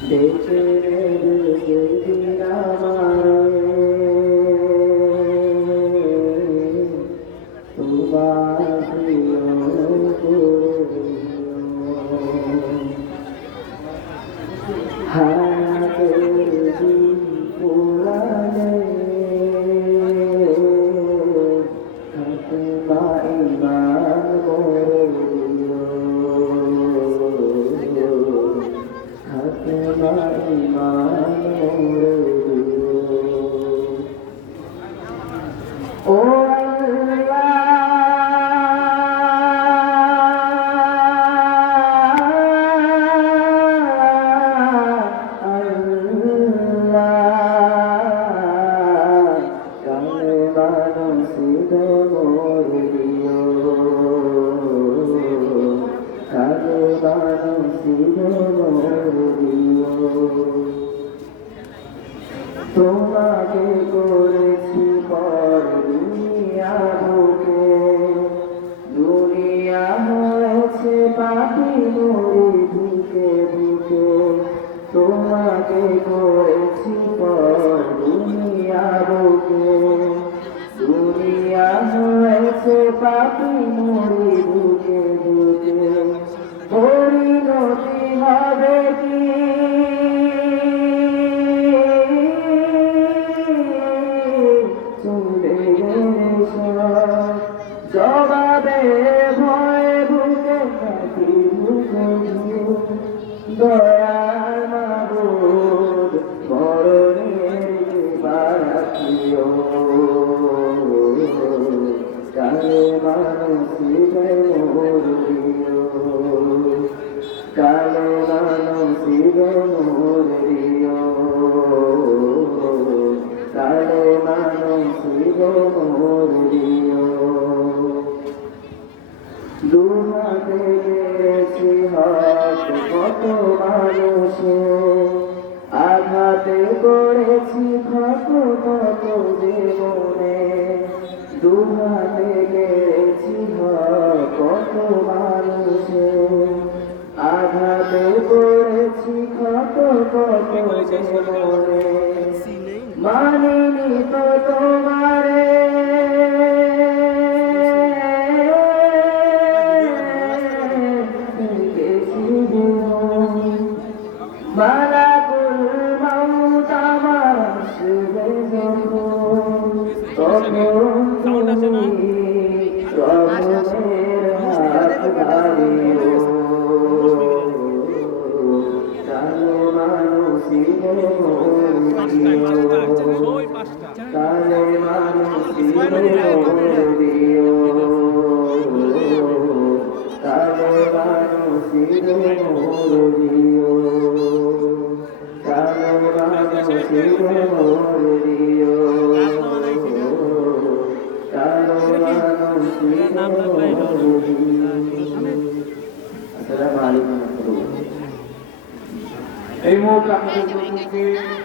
দেখে যদি তোমার প্রিয় হাতে পুরানে হাতে ইমান হাতে ইমান ও তোমাকে করেছি পর দুনিয়া বুকে দুনিয়া হয়েছে পাপি মরি বুকে বুকে তোমাকে করেছি পর দুনিয়া বুকে দুনিয়া হয়েছে পাপি মরি বুকে বুকে পরিণতি হবে কি জবাবে ভয়ে বুকে থাকি বুকে দয়াল মাবুদ মরণের বারাকিও কালে মানসিবে মোরিও কালে মানসিবে মোরিও কালে মানসিবে মোরিও দুহাতে গেছি হাত কত মানুষে আঘাতে করেছি কত কত জীবনে দুহাতে গেছি হাত কত মানুষে আঘাতে করেছি কত কত জীবনে মানিনি তো তোমারে মালাকুল মাউত আমার আসবে যখন তখন তুমি রবের হাত ধরিও কালে মানুষিবে মরিও কালে মানুষিবে মরিও কালে মানুষিবে মরিও এই মুহূর্তে আপনাদের